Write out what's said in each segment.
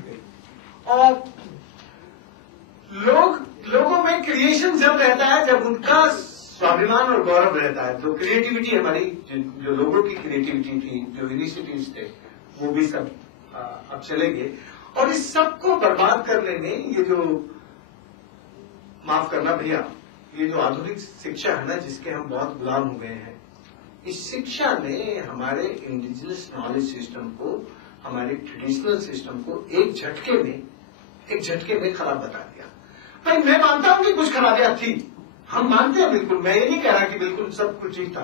गई। और लोगों में क्रिएशन जब रहता है, जब उनका स्वाभिमान और गौरव रहता है, तो क्रिएटिविटी हमारी, जो लोगों की क्रिएटिविटी थी, जो इनिशिएटिव्स थे, वो भी सब अब चले गए। और इस सबको बर्बाद करने में ये जो, माफ करना भैया, ये जो आधुनिक शिक्षा है ना, जिसके हम बहुत गुलाम हो गए हैं, इस शिक्षा ने हमारे इंडिजिनस नॉलेज सिस्टम को, हमारे ट्रेडिशनल सिस्टम को एक झटके में खराब बता दिया। भाई मैं मानता हूं कि कुछ खराबियां थी, हम मानते हैं बिल्कुल, मैं ये नहीं कह रहा कि बिल्कुल सब कुछ ठीक था,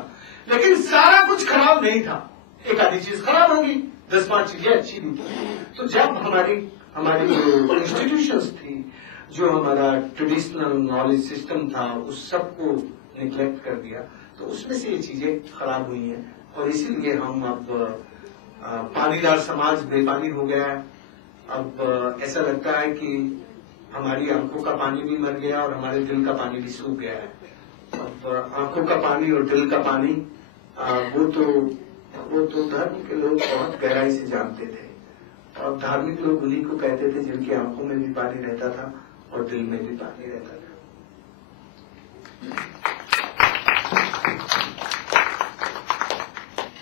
लेकिन सारा कुछ खराब नहीं था। एक आधी चीज खराब होगी, 10-5 चीजें अच्छी भी थी। तो जब हमारी जो इंस्टीट्यूशंस थी, जो हमारा ट्रेडिशनल नॉलेज सिस्टम था, उस सबको निग्लेक्ट कर दिया, तो उसमें से ये चीजें खराब हुई हैं। और इसीलिए हम अब पानीदार समाज बेपानी हो गया है। अब ऐसा लगता है कि हमारी आंखों का पानी भी मर गया और हमारे दिल का पानी भी सूख गया है। अब आंखों का पानी और दिल का पानी, वो तो धर्म के लोग बहुत गहराई से जानते थे, और धार्मिक लोग उन्हीं को कहते थे जिनकी आंखों में भी पानी रहता था और दिल में भी पानी रहता था।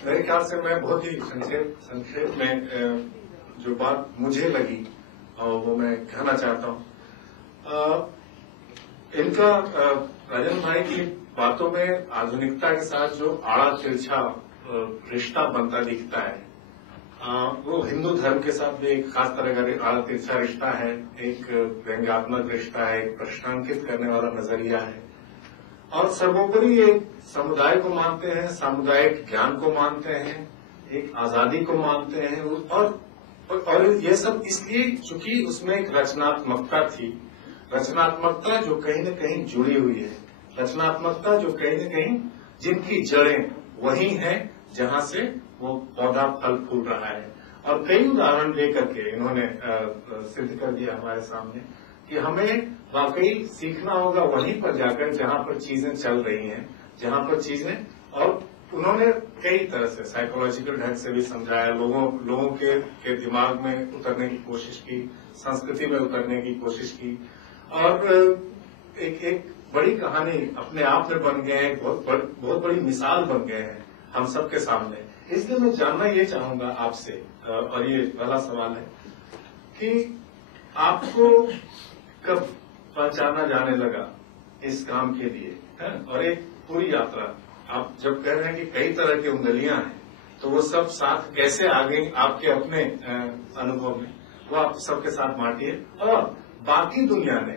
मेरे ख्याल से मैं बहुत ही संक्षेप में जो बात मुझे लगी वो मैं कहना चाहता हूँ। इनका राजन भाई की बातों में आधुनिकता के साथ जो आड़ा तिरछा रिश्ता बनता दिखता है, वो हिंदू धर्म के साथ भी एक खास तरह का आड़ा तिरछा रिश्ता है, एक व्यंग्यात्मक रिश्ता है, एक प्रश्नांकित करने वाला नजरिया है, और सर्वोपरि एक समुदाय को मानते हैं, सामुदायिक ज्ञान को मानते हैं, एक आजादी को मानते हैं। और ये सब इसलिए चूंकि उसमें एक रचनात्मकता थी, रचनात्मकता जो कहीं न कहीं जुड़ी हुई है, रचनात्मकता जो कहीं न कहीं जिनकी जड़ें वही हैं जहां से वो पौधा फल फूल रहा है। और कई उदाहरण लेकर के इन्होंने सिद्ध कर दिया हमारे सामने कि हमें वाकई सीखना होगा वहीं पर जाकर जहां पर चीजें चल रही हैं, जहां पर चीजें, और उन्होंने कई तरह से साइकोलॉजिकल ढंग से भी समझाया, लोगों के दिमाग में उतरने की कोशिश की, संस्कृति में उतरने की कोशिश की, और एक बड़ी कहानी अपने आप में बन गए हैं, बहुत बड़ी मिसाल बन गए हैं हम सबके सामने। इसलिए मैं जानना ये चाहूंगा आपसे, और ये पहला सवाल है कि आपको कब पहचाना जाने लगा इस काम के लिए, है? और एक पूरी यात्रा आप जब कह रहे हैं कि कई तरह की उंगलियां हैं, तो वो सब साथ कैसे आ गई आपके अपने अनुभव में, वो आप सबके साथ बांटिए। और बाकी दुनिया ने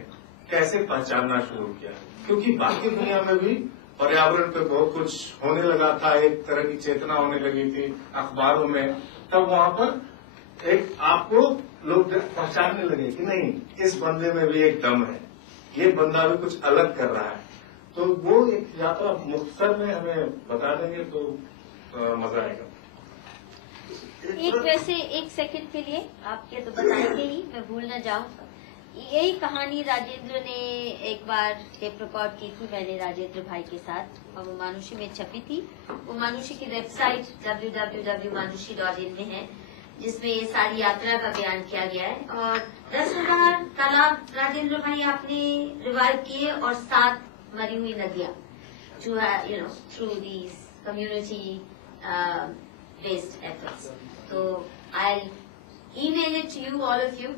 कैसे पहचानना शुरू किया, क्योंकि बाकी दुनिया में भी पर्यावरण पे बहुत कुछ होने लगा था, एक तरह की चेतना होने लगी थी अखबारों में, तब वहां पर एक आपको लोग पहचानने लगे कि नहीं, इस बंदे में भी एक दम है, ये बंदा भी कुछ अलग कर रहा है। तो वो एक यात्रा मुख्तसर में हमें बता देंगे तो मजा आएगा। वैसे एक सेकंड के लिए आप ये तो बताएंगे ही, मैं भूल न जाऊं, यही कहानी राजेंद्र ने एक बार टेप रिकॉर्ड की थी मैंने राजेंद्र भाई के साथ, और वो मानुषी में छपी थी। वो मानुषी की वेबसाइट www.manushi.in में है, जिसमें ये सारी यात्रा का बयान किया गया है। और 10,000 तालाब राजेंद्र भाई आपने रिवाइव किए, और 7 मरी हुई नदियां, through these community based efforts. तो I email it to you, all of you,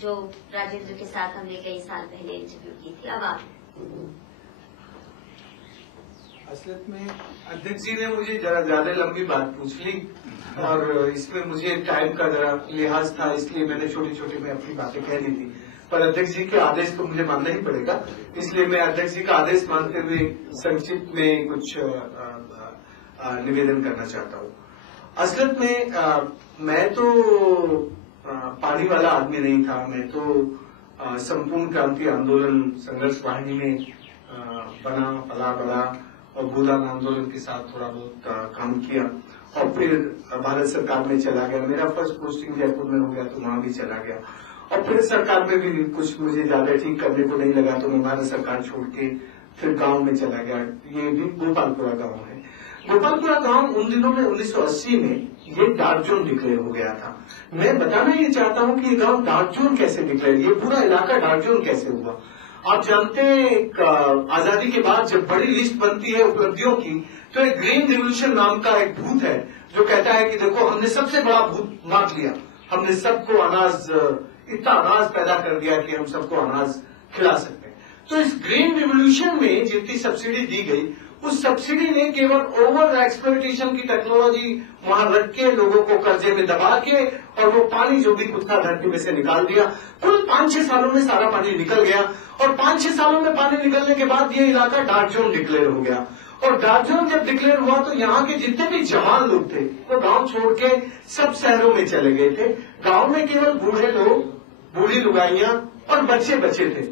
जो राजेंद्र के साथ हमने कई साल पहले इंटरव्यू की थी। अब आप। असलियत में अध्यक्ष जी ने मुझे जरा ज्यादा लंबी बात पूछ ली, और इसमें मुझे टाइम का जरा लिहाज था, इसलिए मैंने छोटी छोटी में अपनी बातें कह दी थी। पर अध्यक्ष जी के आदेश को मुझे मानना ही पड़ेगा, इसलिए मैं अध्यक्ष जी का आदेश मानते हुए संक्षिप्त में कुछ निवेदन करना चाहता हूँ। असलियत में मैं तो पानी वाला आदमी नहीं था, मैं तो संपूर्ण क्रांति आंदोलन संघर्ष वाहिनी में बना पला बड़ा, और भूदान आंदोलन के साथ थोड़ा बहुत काम किया, और फिर भारत सरकार में चला गया। मेरा फर्स्ट पोस्टिंग जयपुर में हो गया तो वहां भी चला गया, और फिर सरकार में भी कुछ मुझे ज्यादा ठीक करने को नहीं लगा तो मैं भारत सरकार छोड़ के फिर गांव में चला गया। ये भी गोपालपुरा गांव है। गोपालपुरा गांव उन दिनों में 1980 में ये डार्क जोन डिक्लेयर हो गया था। मैं बताना ये चाहता हूं कि ये गांव डार्क जोन कैसे डिक्लेयर, ये पूरा इलाका डार्क जोन कैसे हुआ। आप जानते हैं आजादी के बाद जब बड़ी लिस्ट बनती है उपलब्धियों की, तो एक ग्रीन रिवोल्यूशन नाम का एक भूत है जो कहता है कि देखो हमने सबसे बड़ा भूत मात लिया, हमने सबको अनाज, इतना अनाज पैदा कर दिया कि हम सबको अनाज खिला सकते हैं। तो इस ग्रीन रिवोल्यूशन में जितनी सब्सिडी दी गई, उस सब्सिडी ने केवल ओवर एक्सप्लॉयटेशन की टेक्नोलॉजी वहां रख के लोगों को कर्जे में दबा के और वो पानी जो भी कुछ था धरती में से निकाल दिया। कुल 5-6 सालों में सारा पानी निकल गया और 5-6 सालों में पानी निकलने के बाद ये इलाका डार्क जोन डिक्लेयर हो गया। और डार्क जोन जब डिक्लेयर हुआ तो यहाँ के जितने भी जवान लोग थे वो गांव छोड़ के सब शहरों में चले गए थे। गांव में केवल बूढ़े लोग, बूढ़ी लुगाइयां और बच्चे बच्चे थे।